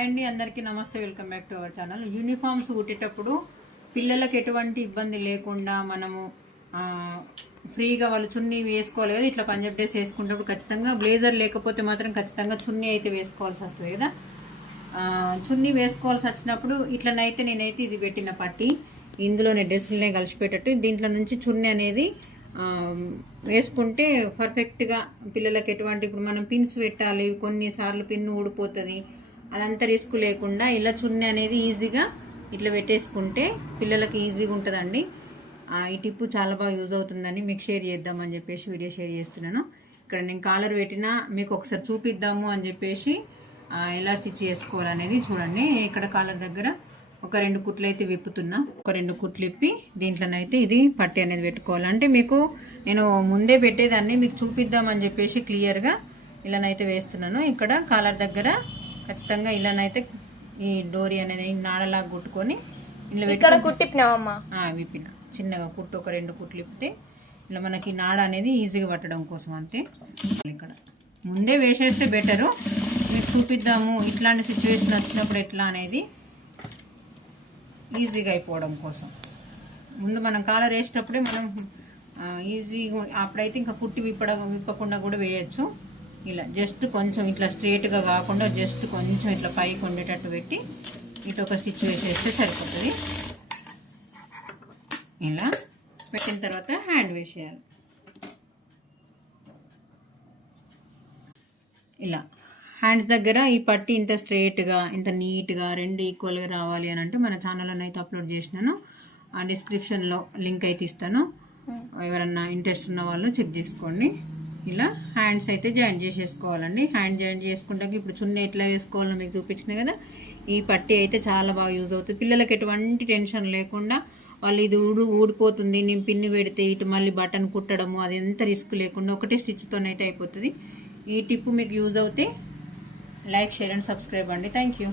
Hi అండి అందరికీ నమస్తే welcome back to our channel. Uniforms కుట్టేటప్పుడు పిల్లలకు ఎటువంటి ఇబ్బంది లేకుండా మనము ఫ్రీగా వాళ్ళు చున్నీ వేసుకోవాలి కదా ఇట్లా పంజాబ్ డ్రెస్ వేసుకున్నప్పుడు ఖచ్చితంగా బ్లేజర్ లేకపోతే మాత్రం ఖచ్చితంగా చున్నీ అయితే వేసుకోవాల్సి వస్తుంది కదా. చున్నీ వేసుకోవాల్సి వచ్చినప్పుడు ఇట్లనైతే నేనైతే ఇది పెట్టిన పట్టి. ఇందులోనే డ్రెస్సులనే కలిసిపెట్టట్టు దీంట్లో నుంచి చున్నీ అనేది వేసుకుంటే పర్ఫెక్ట్గా పిల్లలకి ఎటువంటి ఇప్పుడు మనం పిన్స్ పెట్టాలి కొన్నిసార్లు పిన్ ఊడిపోతుంది అదంతా రిస్క్ లేకుండా ఇలా చున్నీ అనేది ఈజీగా ఇట్లా పెట్టేసుకుంటే పిల్లలకి ఈజీగా ఉంటుందండి. ఈ టిప్పు చాలా బాగా యూజ్ అవుతుందని మీకు షేర్ చేద్దామని చెప్పేసి వీడియో షేర్ చేస్తున్నాను. ఇక్కడ నేను కాలర్ పెట్టినా మీకు ఒకసారి చూపిద్దాము అని చెప్పేసి ఎలా స్టిచ్ చేసుకోవాలనేది చూడండి. ఇక్కడ కాలర్ దగ్గర ఒక రెండు కుట్లు అయితే విప్పుతున్నా. ఒక రెండు కుట్లు ఇప్పి దీంట్లోనైతే ఇది పట్టి అనేది పెట్టుకోవాలంటే మీకు నేను ముందే పెట్టేదాన్ని మీకు చూపిద్దామని చెప్పేసి క్లియర్గా ఇలానైతే వేస్తున్నాను. ఇక్కడ కాలర్ దగ్గర ఖచ్చితంగా ఇలానైతే ఈ డోరీ అనేది నాడలాగా కుట్టుకొని ఇలా ఇక్కడ కుట్టిపినావమ్మా? ఆ, విప్పిన. చిన్నగా కుట్టు ఒక రెండు కుట్లు ఇప్పితే ఇలా మనకి నాడ అనేది ఈజీగా పట్టడం కోసం అంతే. ఇక్కడ. ముందే వేసేస్తే బెటరు. మీకు చూపిద్దాము ఇట్లాంటి సిచ్యువేషన్ వచ్చినప్పుడు ఎట్లా అనేది ఈజీగా అయిపోవడం కోసం. ముందు మనం కాలర్ వేసేటప్పుడే మనం ఈజీగా అప్పుడైతే ఇంకా కుట్టి విప్పడ విప్పకుండా కూడా వేయచ్చు. ఇలా జస్ట్ కొంచెం ఇట్లా స్ట్రేట్గా కాకుండా జస్ట్ కొంచెం ఇట్లా పైకి ఉండేటట్టు పెట్టి ఇటు ఒక స్టిచ్ వేసేస్తే సరిపోతుంది. ఇలా పెట్టిన తర్వాత హ్యాండ్ వేసేయాలి. ఇలా హ్యాండ్స్ దగ్గర ఈ పట్టి ఇంత స్ట్రైట్గా ఇంత నీట్గా రెండు ఈక్వల్గా రావాలి అని అంటే మన ఛానల్లో అయితే అప్లోడ్ చేసినాను. ఆ డిస్క్రిప్షన్లో లింక్ అయితే ఇస్తాను. ఎవరన్నా ఇంట్రెస్ట్ ఉన్న వాళ్ళు చెక్ చేసుకోండి. ఇలా హ్యాండ్స్ అయితే జాయిన్ చేసేసుకోవాలండి. హ్యాండ్ జాయిన్ చేసుకుంటే ఇప్పుడు చున్నీ ఎట్లా వేసుకోవాలో మీకు చూపించిన కదా ఈ పట్టి అయితే చాలా బాగా యూజ్ అవుతుంది. పిల్లలకి ఎటువంటి టెన్షన్ లేకుండా వాళ్ళు ఇది ఊడు ఊడిపోతుంది నేను పిన్ని పెడితే ఇటు మళ్ళీ బటన్ కుట్టడము అది ఎంత రిస్క్ లేకుండా ఒకటే స్టిచ్తోనైతే అయిపోతుంది. ఈ టిప్ మీకు యూజ్ అవుతే లైక్ షేర్ అండ్ సబ్స్క్రైబ్ అండి. Thank you.